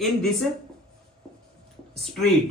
in this street۔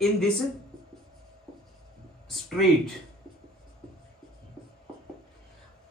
in this street۔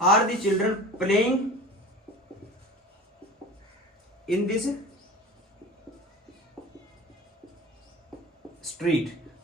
are the children playing in this street،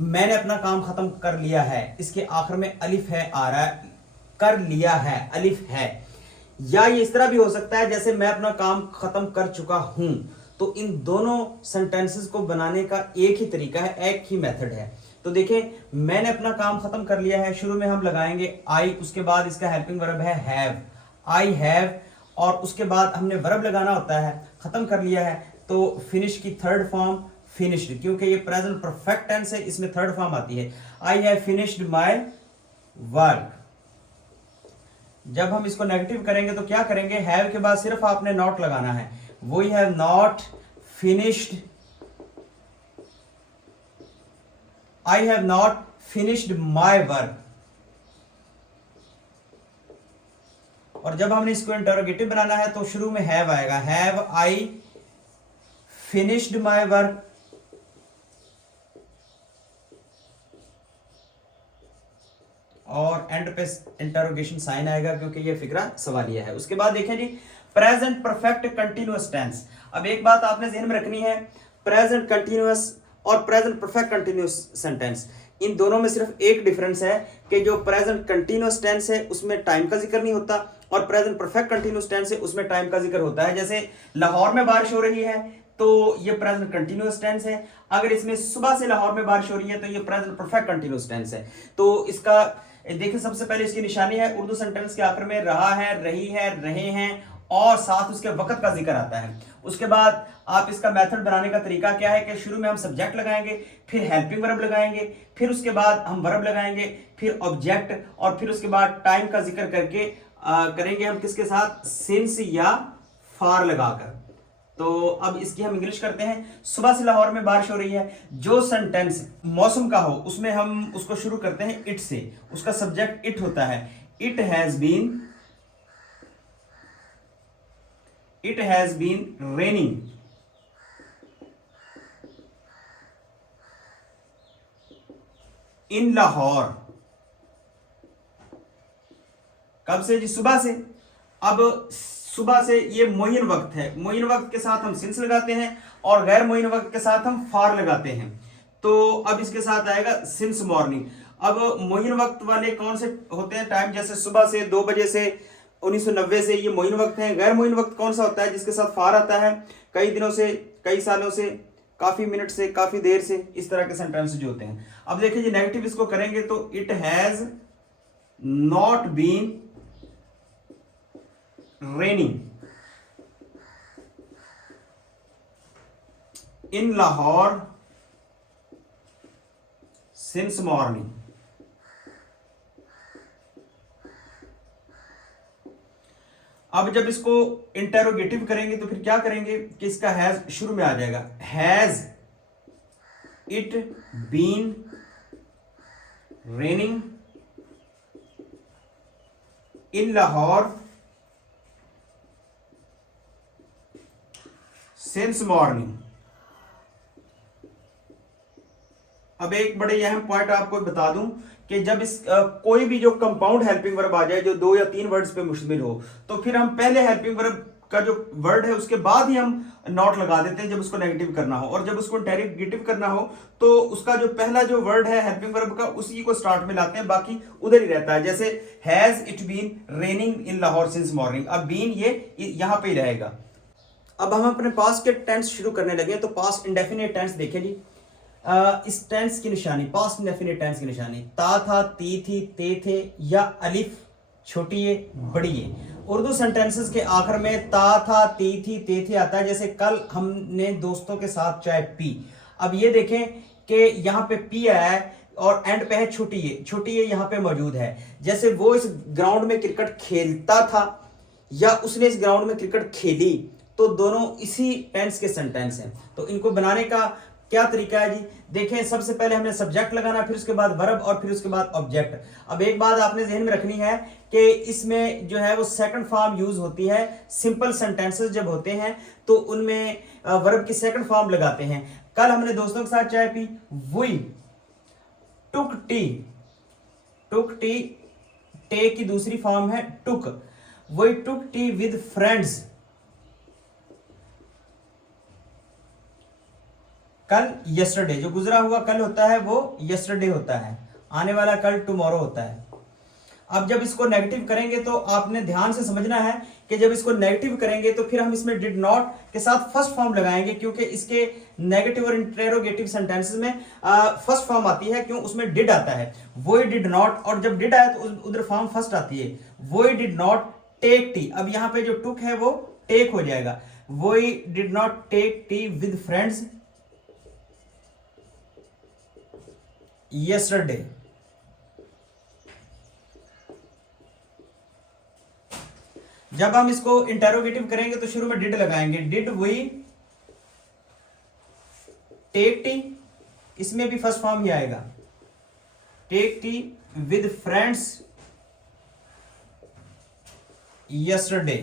मैंने अपना काम खत्म कर लिया है, इसके आखिर में अलिफ है आ रहा है, कर लिया है अलिफ है। या ये इस तरह भी हो सकता है जैसे मैं अपना काम खत्म कर चुका हूं। तो इन दोनों सेंटेंसेस को बनाने का एक ही तरीका है, एक ही मेथड है। तो देखें, मैंने अपना काम खत्म कर लिया है, शुरू में हम लगाएंगे आई, उसके बाद इसका हेल्पिंग वर्ब है हैव, आई हैव, और उसके बाद हमने वर्ब लगाना होता है, खत्म कर लिया है तो फिनिश की थर्ड फॉर्म फिनिश्ड, क्योंकि ये प्रेजेंट परफेक्ट टेंस है, इसमें थर्ड फॉर्म आती है, I have finished my work. जब हम इसको नेगेटिव करेंगे तो क्या करेंगे, हैव के बाद सिर्फ आपने नॉट लगाना है, we have not finished, I have not finished my work. और जब हमने इसको इंटरोगेटिव बनाना है तो शुरू में हैव आएगा, have I finished my work, और एंड पे इंटरोगेशन साइन आएगा क्योंकि ये फिक्रा सवालिया है। उसके बाद देखें जी, प्रेजेंट परफेक्ट कंटिन्यूअस टेंस। अब एक बात आपने ध्यान में रखनी है, प्रेजेंट कंटिन्यूअस और प्रेजेंट परफेक्ट कंटिन्यूअस सेंटेंस, इन दोनों में सिर्फ एक डिफरेंस है कि जो प्रेजेंट कंटिन्यूअस टेंस है उसमें टाइम का जिक्र नहीं होता, और प्रेजेंट परफेक्ट कंटिन्यूअस टेंस है उसमें टाइम का जिक्र होता है। जैसे लाहौर में बारिश हो रही है तो ये प्रेजेंट कंटिन्यूअस टेंस है, अगर इसमें सुबह से लाहौर में बारिश हो रही है तो ये प्रेजेंट परफेक्ट कंटिन्यूअस टेंस है। तो इसका देखिए, सबसे पहले इसकी निशानी है, उर्दू सेंटेंस के आखिर में रहा है, रही है, रहे हैं, और साथ उसके वक्त का जिक्र आता है। उसके बाद आप इसका मेथड बनाने का तरीका क्या है कि शुरू में हम सब्जेक्ट लगाएंगे, फिर हेल्पिंग वर्ब लगाएंगे, फिर उसके बाद हम वर्ब लगाएंगे, फिर ऑब्जेक्ट, और फिर उसके बाद टाइम का जिक्र करके करेंगे हम किसके साथ, सिंस या फार लगाकर। तो अब इसकी हम इंग्लिश करते हैं। सुबह से लाहौर में बारिश हो रही है, जो सेंटेंस मौसम का हो उसमें हम उसको शुरू करते हैं इट से, उसका सब्जेक्ट इट होता है, it has been raining in Lahore. कब से जी, सुबह से। अब सुबह से ये मुअय्यन वक्त है, मुअय्यन वक्त के साथ हम सिंस लगाते हैं और गैर मुअय्यन वक्त के साथ हम फार लगाते हैं। तो अब इसके साथ आएगा सिंस मॉर्निंग। अब मुअय्यन वक्त वाले कौन से होते हैं टाइम, जैसे सुबह से 2 बजे से 1990 से, ये मुअय्यन वक्त है। गैर मुअय्यन वक्त कौन सा होता है, जिसके साथ फार आता है, कई दिनों से, कई सालों से, काफी मिनट से, काफी देर से, इस तरह के सेंटेंस जो होते हैं। अब देखिए जी, नेगेटिव इसको करेंगे तो it has not been raining in Lahore since morning। अब जब इसको इंटेरोगेटिव करेंगे तो फिर क्या करेंगे कि इसका हैज शुरू में आ जाएगा, has it been raining in Lahore since morning. अब एक बड़े अहम पॉइंट आपको बता दूं कि जब इस कोई भी जो कंपाउंड हेल्पिंग वर्ब आ जाए जो 2 या 3 वर्ड्स पे मुश्तमिल हो, तो फिर हम पहले हेल्पिंग वर्ब का जो वर्ड है उसके बाद ही हम नॉट लगा देते हैं जब उसको नेगेटिव करना हो, और जब उसको इंटेरोगेटिव करना हो तो उसका जो पहला जो वर्ड है हेल्पिंग वर्ब का उसी को स्टार्ट में लाते हैं, बाकी उधर ही रहता है। जैसे has it been raining in Lahore since morning, अब बीन ये यहां पे ही रहेगा। अब हम अपने पास्ट के टेंस शुरू करने लगे, तो पास्ट इंडेफिनिट टेंस देखें जी। इस टेंस की निशानी, पास्ट इंडेफिनिट टेंस की निशानी, ता था, ती थी, ते थे, या अलिफ छोटी है, बड़ी है। उर्दू सेंटेंसेस के आखिर में ता था, ती थी, ते थे आता है। जैसे कल हमने दोस्तों के साथ चाय पी। अब ये देखें कि यहाँ पे पी आया है और एंड पे है छोटी है, छोटी है यहाँ पे मौजूद है। जैसे वो इस ग्राउंड में क्रिकेट खेलता था या उसने इस ग्राउंड में क्रिकेट खेली, तो दोनों इसी टेंस के सेंटेंस हैं। तो इनको बनाने का क्या तरीका है जी, देखें, सबसे पहले हमने सब्जेक्ट लगाना, फिर उसके बाद वर्ब और फिर उसके बाद ऑब्जेक्ट। अब एक बात आपने ध्यान में रखनी है कि इसमें जो है वो सेकंड फॉर्म यूज होती है। सिंपल सेंटेंसेस जब होते हैं तो उनमें वर्ब की सेकंड फॉर्म लगाते हैं। कल हमने दोस्तों के साथ चाय पी, we took tea, took tea, टे की दूसरी फॉर्म है took, we took tea with friends. कल यस्टरडे, जो गुजरा हुआ कल होता है वो यस्टरडे होता है, आने वाला कल टुमारो होता है। अब जब इसको नेगेटिव करेंगे तो आपने ध्यान से समझना है कि जब इसको नेगेटिव करेंगे तो फिर हम इसमें डिड नॉट के साथ फर्स्ट फॉर्म लगाएंगे, क्योंकि इसके नेगेटिव और इंटरोगेटिव सेंटेंसेस में फर्स्ट फॉर्म आती है, क्यों, उसमें डिड आता है, वो डिड नॉट, और जब डिड आया तो उधर फॉर्म फर्स्ट आती है, वो डिड नॉट टेक टी। अब यहां पे जो टुक है वो टेक हो जाएगा, वो did not take tea with friends yesterday। जब हम इसको इंटेरोगेटिव करेंगे तो शुरू में डिड लगाएंगे, डिड वी टेक टी, इसमें भी फर्स्ट फॉर्म ही आएगा, take tea with friends yesterday।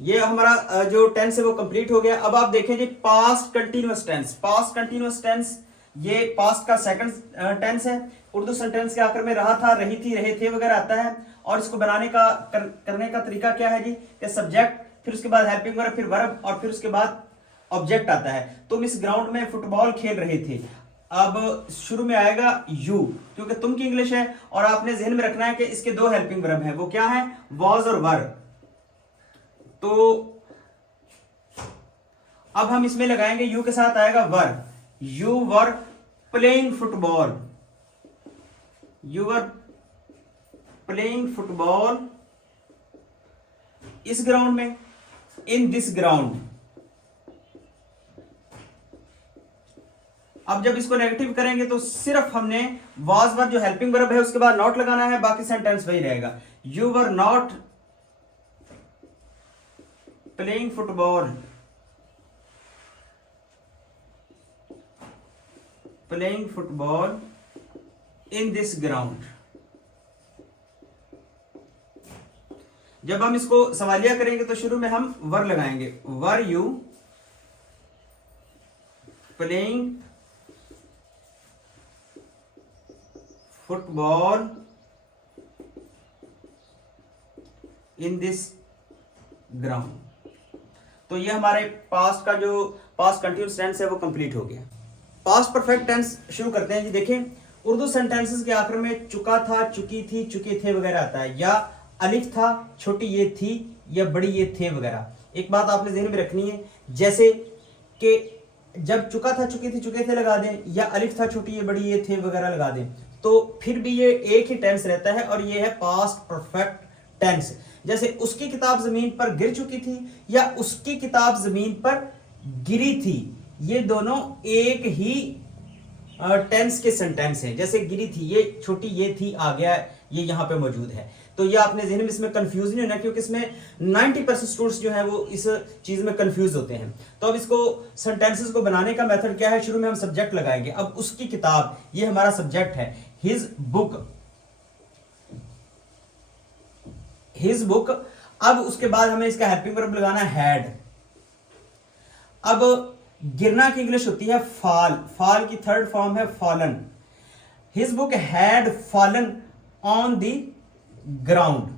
ये हमारा जो टेंस है वो कंप्लीट हो गया। अब आप देखें जी past continuous tense. Past continuous tense ये पास्ट का सेकंड टेंस है। उर्दू सेंटेंस के आखिर में रहा था, रही थी, रहे थे वगैरह आता है। और इसको बनाने का करने का तरीका क्या है जी, कि सब्जेक्ट, फिर उसके बाद हेल्पिंग वर्ब, फिर वर्ब, और फिर उसके बाद ऑब्जेक्ट आता है। तुम इस ग्राउंड में फुटबॉल खेल रहे थे, अब शुरू में आएगा यू, क्योंकि तुम की इंग्लिश है और आपने जहन में रखना है कि इसके दो हेल्पिंग वर्ब हैं, वो क्या है, वॉज और वर। तो अब हम इसमें लगाएंगे यू के साथ आएगा were, you were playing football, you were playing football इस ग्राउंड में, इन दिस ग्राउंड। अब जब इसको नेगेटिव करेंगे तो सिर्फ हमने वाज वर जो हेल्पिंग वर्ब है उसके बाद नॉट लगाना है, बाकी सेंटेंस वही रहेगा, you were not playing football, playing football in this ground. जब हम इसको सवालिया करेंगे तो शुरू में हम वर लगाएंगे, were you playing football in this ground. तो ये हमारे पास्ट का जो पास्ट कंटिन्यूअस टेंस है वो कंप्लीट हो गया। पास्ट परफेक्ट टेंस शुरू करते हैं जी। देखें उर्दू सेंटेंसेस के आखिर में चुका था, चुकी थी, चुके थे वगैरह आता है, या अलिफ था, छोटी ये थी, या बड़ी ये थे वगैरह। एक बात आपने ज़हन में रखनी है, जैसे कि जब चुका था, चुकी थी, चुके थे लगा दें, या अलिफ था, छोटी ये बड़ी ये थे वगैरह लगा दें, तो फिर भी ये एक ही टेंस रहता है और ये है पास्ट परफेक्ट टेंस। जैसे उसकी किताब जमीन पर गिर चुकी थी, या उसकी किताब जमीन पर गिरी थी, ये दोनों एक ही टेंस के सेंटेंस हैं। जैसे गिरी थी, ये छोटी ये थी आ गया, ये यहाँ पे मौजूद है। तो ये आपने ज़हन में इसमें कंफ्यूज नहीं होना, क्योंकि इसमें 90% स्टूडेंट्स जो हैं वो इस चीज़ में कंफ्यूज होते हैं। तो अब इसको सेंटेंसेस को बनाने का मेथड क्या है, शुरू में हम सब्जेक्ट लगाएंगे। अब उसकी किताब, ये हमारा सब्जेक्ट है, हिज बुक, हिज बुक। अब उसके बाद हमें इसका हेल्पिंग वर्ब लगाना है हैड। अब गिरना की इंग्लिश होती है फॉल, फॉल की थर्ड फॉर्म है fallen. His book had fallen on the ground.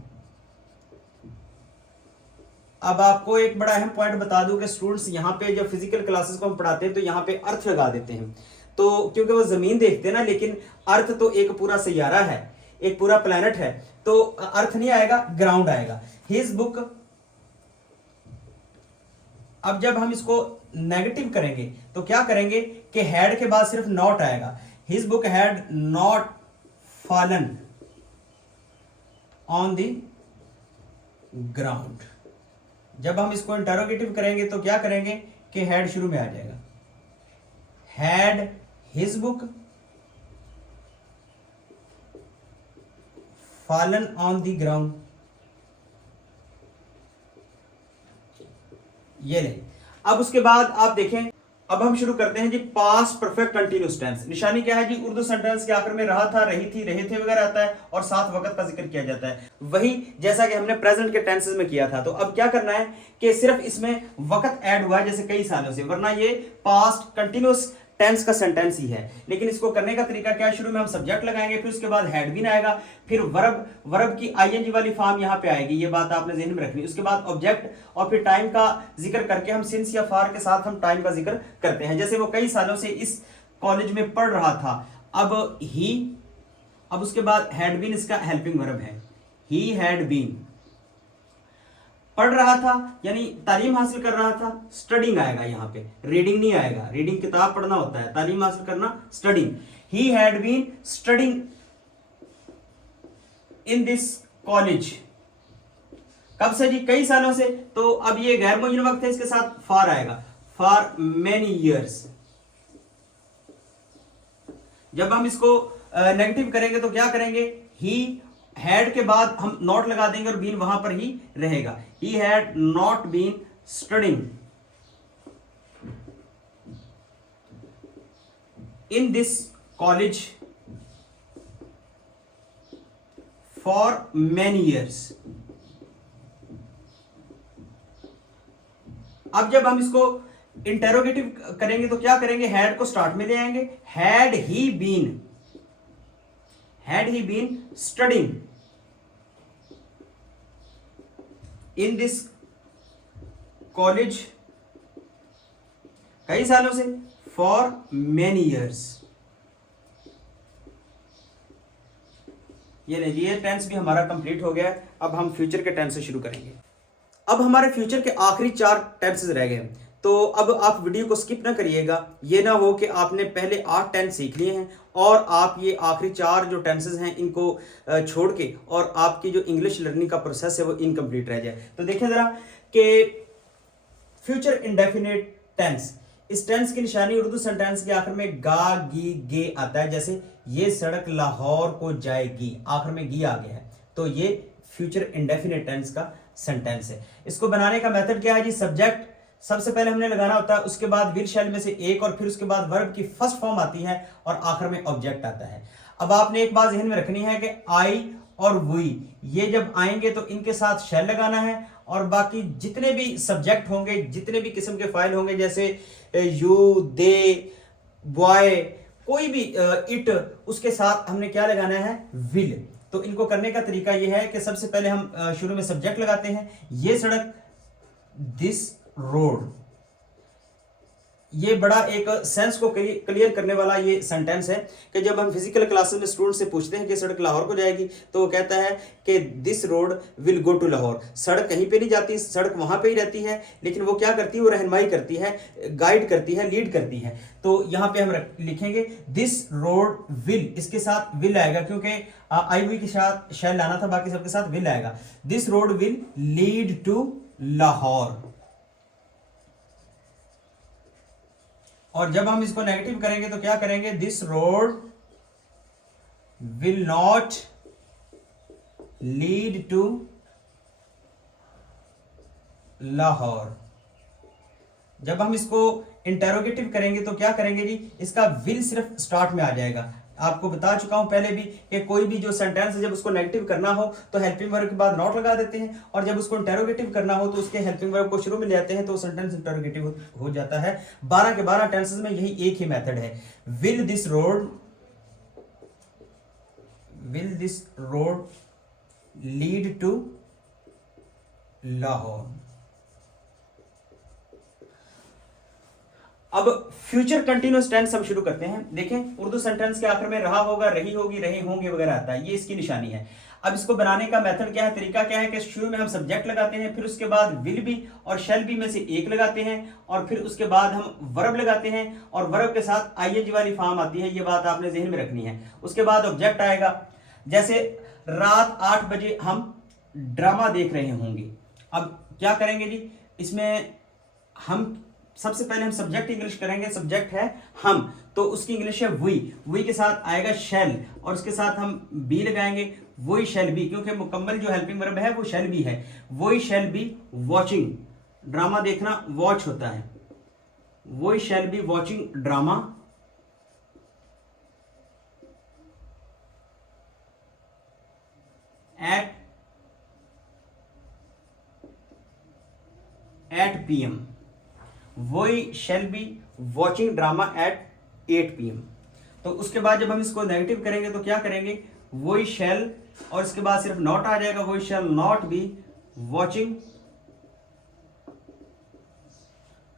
अब आपको एक बड़ा अहम पॉइंट बता दूं कि स्टूडेंट्स यहाँ पे जब फिजिकल क्लासेस को हम पढ़ाते हैं तो यहाँ पे अर्थ लगा देते हैं, तो क्योंकि वो जमीन देखते हैं ना, लेकिन अर्थ तो एक पूरा सैयारा है, एक पूरा प्लेनेट है, तो अर्थ नहीं आएगा, ग्राउंड आएगा। His book. अब जब हम इसको नेगेटिव करेंगे तो क्या करेंगे कि हैड के बाद सिर्फ नॉट आएगा, his book had not fallen on the ground. जब हम इसको इंटरोगेटिव करेंगे तो क्या करेंगे कि हैड शुरू में आ जाएगा, had his book fallen on the ground. ये ले। अब उसके बाद आप देखें, अब हम शुरू करते हैं जी पास्ट परफेक्ट कंटिन्यूअस टेंस। निशानी क्या है जी, उर्दू सेंटेंस के आखिर में रहा था, रही थी, रहे थे वगैरह आता है और साथ वक्त का जिक्र किया जाता है, वही जैसा कि हमने प्रेजेंट के टेंसेस में किया था। तो अब क्या करना है कि सिर्फ इसमें वक्त ऐड हुआ है जैसे कई सालों से, वरना ये पास्ट कंटिन्यूअस टेंस का सेंटेंस ही है। लेकिन इसको करने का तरीका क्या है, शुरू में हम सब्जेक्ट लगाएंगे, फिर उसके बाद हैड बीन आएगा, फिर वर्ब की आईएनजी वाली फॉर्म यहां पे आएगी, ये बात आपने ज़हन में रखनी। उसके बाद ऑब्जेक्ट और फिर टाइम का जिक्र करके हम सिंस या फॉर के साथ हम टाइम का जिक्र करते हैं। जैसे वो कई सालों से इस कॉलेज में पढ़ रहा था, अब उसके बाद हैड बीन इसका हेल्पिंग वर्ब है, ही हैड बीन। पढ़ रहा था यानी तालीम हासिल कर रहा था, स्टडिंग आएगा यहाँ पे, रीडिंग नहीं आएगा। रीडिंग किताब पढ़ना होता है, तालीम हासिल करना studying. He had been studying in this college. कब से जी, कई सालों से। तो अब ये गैर मुअय्यन वक्त है, इसके साथ फॉर आएगा, फॉर मेनी ईयर्स। जब हम इसको नेगेटिव करेंगे तो क्या करेंगे, ही हैड के बाद हम नॉट लगा देंगे और बीन वहां पर ही रहेगा। He had not been studying in this college for many years. अब जब हम इसको इंटेरोगेटिव करेंगे तो क्या करेंगे, हैड को स्टार्ट में ले आएंगे, had he been studying in this college कई सालों से, फॉर मैनी ईयर्स। ये टेंस भी हमारा कंप्लीट हो गया। अब हम फ्यूचर के टेंस से शुरू करेंगे। अब हमारे फ्यूचर के आखिरी 4 टेंसेस रह गए, तो अब आप वीडियो को स्किप ना करिएगा। ये ना हो कि आपने पहले 8 टेंस सीख लिए हैं और आप ये आखिरी 4 जो टेंसेस हैं इनको छोड़ के और आपकी जो इंग्लिश लर्निंग का प्रोसेस है वो इनकम्प्लीट रह जाए। तो देखिए ज़रा कि फ्यूचर इंडेफिनिट टेंस, इस टेंस की निशानी उर्दू सेंटेंस के आखिर में गा गी गे आता है। जैसे ये सड़क लाहौर को जाएगी, आखिर में गी आ गया है, तो ये फ्यूचर इंडेफिनिट टेंस का सेंटेंस है। इसको बनाने का मेथड क्या है जी, सब्जेक्ट सबसे पहले हमने लगाना होता है, उसके बाद विल शैल में से एक, और फिर उसके बाद वर्ब की फर्स्ट फॉर्म आती है और आखिर में ऑब्जेक्ट आता है। अब आपने एक बात ज़हन में रखनी है कि आई और वी ये जब आएंगे तो इनके साथ शैल लगाना है, और बाकी जितने भी सब्जेक्ट होंगे, जितने भी किस्म के फाइल होंगे, जैसे यू, दे, बॉय, कोई भी इट, उसके साथ हमने क्या लगाना है, विल। तो इनको करने का तरीका यह है कि सबसे पहले हम शुरू में सब्जेक्ट लगाते हैं, ये सड़क, दिस रोड। ये बड़ा एक सेंस को क्लियर करने वाला ये सेंटेंस है कि जब हम फिजिकल क्लासेस में स्टूडेंट से पूछते हैं कि सड़क लाहौर को जाएगी, तो वो कहता है कि this road will go to Lahore. सड़क कहीं पे नहीं जाती, सड़क वहां पे ही रहती है, लेकिन वो क्या करती है, वो रहनुमाई करती है, गाइड करती है, लीड करती है। तो यहाँ पे हम लिखेंगे दिस रोड विल, इसके साथ विल आएगा क्योंकि आई वी के साथ शैल लाना था, बाकी सबके साथ विल आएगा। This road will lead to Lahore. और जब हम इसको नेगेटिव करेंगे तो क्या करेंगे, this road will not lead to Lahore. जब हम इसको इंटेरोगेटिव करेंगे तो क्या करेंगे जी, इसका विल सिर्फ स्टार्ट में आ जाएगा। आपको बता चुका हूं पहले भी कि कोई भी जो सेंटेंस है जब उसको नेगेटिव करना हो तो हेल्पिंग वर्ब के बाद नॉट लगा देते हैं, और जब उसको इंटेरोगेटिव करना हो तो उसके हेल्पिंग वर्ब को शुरू में ले आते हैं, तो सेंटेंस इंटेरोगेटिव हो जाता है। 12 के 12 टेंसेस में यही एक ही मेथड है। Will this road lead to Lahore. अब फ्यूचर कंटिन्यूअस टेंस हम शुरू करते हैं। देखें, उर्दू सेंटेंस के आखिर में रहा होगा, रही होगी, रहे होंगे वगैरह आता है, ये इसकी निशानी है। अब इसको बनाने का मेथड क्या है, तरीका क्या है कि शुरू में हम सब्जेक्ट लगाते हैं, फिर उसके बाद विल बी और शैल बी में से एक लगाते हैं, और फिर उसके बाद हम वर्ब लगाते हैं, और वर्ब के साथ आईएनजी वाली फॉर्म आती है, ये बात आपने ज़हन में रखनी है। उसके बाद ऑब्जेक्ट आएगा। जैसे रात 8 बजे हम ड्रामा देख रहे होंगे। अब क्या करेंगे जी, इसमें हम सबसे पहले हम सब्जेक्ट इंग्लिश करेंगे। सब्जेक्ट है हम, तो उसकी इंग्लिश है वी के साथ आएगा शैल, और उसके साथ हम बी लगाएंगे, वही शैल बी, क्योंकि मुकम्मल जो हेल्पिंग वर्ब है वो शैल बी है। वही शैल बी वॉचिंग, ड्रामा देखना वॉच होता है, वही shall be watching drama at PM। We shall be watching drama at 8 PM। तो उसके बाद जब हम इसको नेगेटिव करेंगे तो क्या करेंगे, वही शैल और इसके बाद सिर्फ नॉट आ जाएगा, वही shall not be watching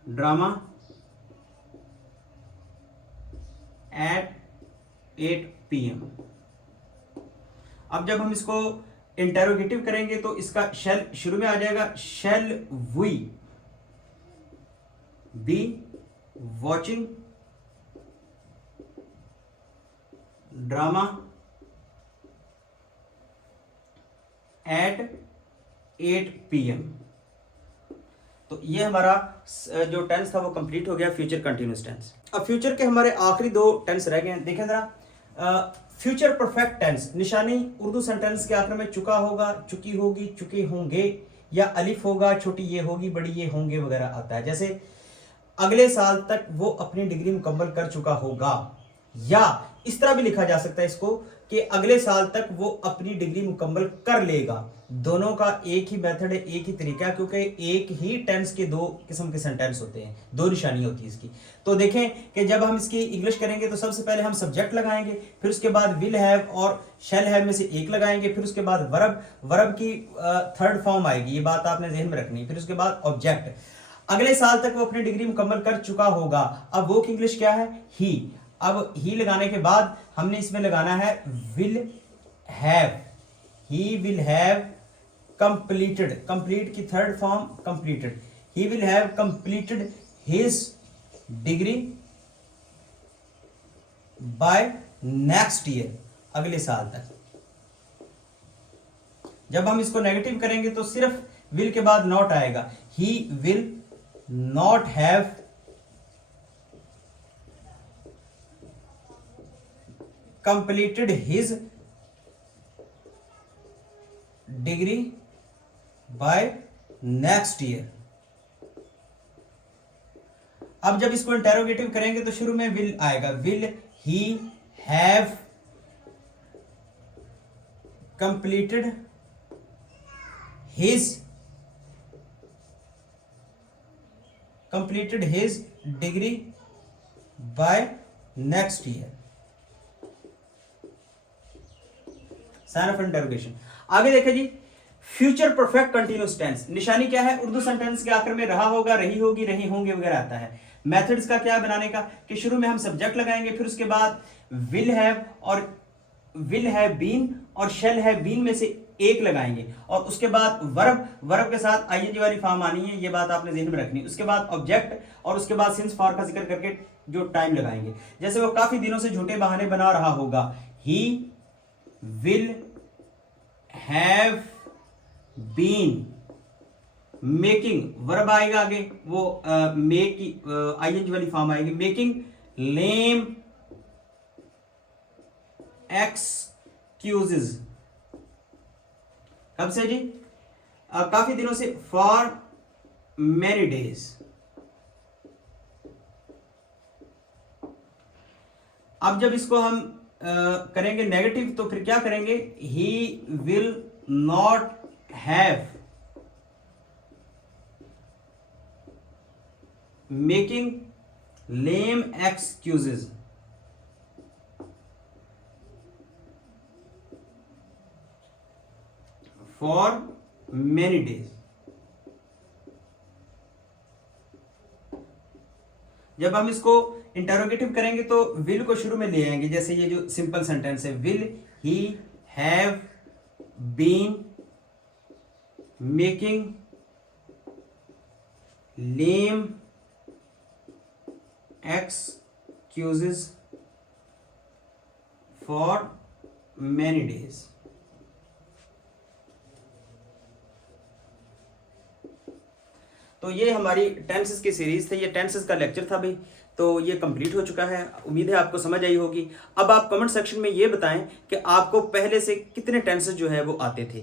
drama at 8 PM। अब जब हम इसको इंटेरोगेटिव करेंगे तो इसका शैल शुरू में आ जाएगा, shall we be watching drama at 8 PM। तो ये हमारा जो टेंस था वो कंप्लीट हो गया, फ्यूचर कंटिन्यूस टेंस। अब फ्यूचर के हमारे आखिरी 2 टेंस रह गए हैं। देखें जरा, फ्यूचर परफेक्ट टेंस निशानी उर्दू सेंटेंस के आखिर में चुका होगा, चुकी होगी, चुके होंगे, या अलिफ होगा, छोटी ये होगी, बड़ी ये होंगे वगैरह आता है। जैसे अगले साल तक वो अपनी डिग्री मुकम्मल कर चुका होगा, या इस तरह भी लिखा जा सकता है इसको कि अगले साल तक वो अपनी डिग्री मुकम्मल कर लेगा। दोनों का एक ही मेथड है, एक ही तरीका है, क्योंकि एक ही टेंस के 2 किस्म के सेंटेंस होते हैं, 2 निशानी होती है इसकी। तो देखें कि जब हम इसकी इंग्लिश करेंगे तो सबसे पहले हम सब्जेक्ट लगाएंगे, फिर उसके बाद विल हैव और शैल हैव में से एक लगाएंगे, फिर उसके बाद वर्ब की 3rd फॉर्म आएगी, ये बात आपने ज़हन में रखनी। फिर उसके बाद ऑब्जेक्ट, अगले साल तक वो अपनी डिग्री मुकम्मल कर चुका होगा। अब वो की इंग्लिश क्या है, ही। अब ही लगाने के बाद हमने इसमें लगाना है will have, he will have completed, complete की 3rd form completed, he will have completed his degree by next year, अगले साल तक। जब हम इसको नेगेटिव करेंगे तो सिर्फ विल के बाद नॉट आएगा, he will not have completed his degree by next year। अब जब इसको इंटेरोगेटिव करेंगे तो शुरू में विल आएगा, will he have completed his degree by next year। Sign of interrogation. आगे देखें जी, फ्यूचर परफेक्ट कंटिन्यूस टेंस निशानी क्या है, उर्दू सेंटेंस के आखिर में रहा होगा, रही होगी, रही होंगे वगैरह आता है। मेथड्स का क्या बनाने का कि शुरू में हम सब्जेक्ट लगाएंगे, फिर उसके बाद विल हैव और विल हैव बीन और शेल हैव बीन में से एक लगाएंगे, और उसके बाद वर्ब के साथ आईएनजी वाली फॉर्म आनी है, ये बात आपने ज़हन में रखनी। उसके बाद ऑब्जेक्ट और उसके बाद सिंस फॉर का जिक्र करके जो टाइम लगाएंगे। जैसे वो काफी दिनों से झूठे बहाने बना रहा होगा, ही will have been making, verb आएगा आगे, वो मेक की आईएनजी वाली फॉर्म आएगी, मेकिंग lame excuses। कब से जी, काफी दिनों से, for many days। अब जब इसको हम करेंगे नेगेटिव तो फिर क्या करेंगे, he will not have making lame excuses. For many days. जब हम इसको इंटरोगेटिव करेंगे तो विल को शुरू में ले आएंगे, जैसे ये जो सिंपल सेंटेंस है, will he have been making lame excuses for many days. तो ये हमारी टेंसेस की सीरीज थी, ये टेंसेस का लेक्चर था भाई। तो ये कंप्लीट हो चुका है, उम्मीद है आपको समझ आई होगी। अब आप कमेंट सेक्शन में ये बताएं कि आपको पहले से कितने टेंसेस जो है वो आते थे।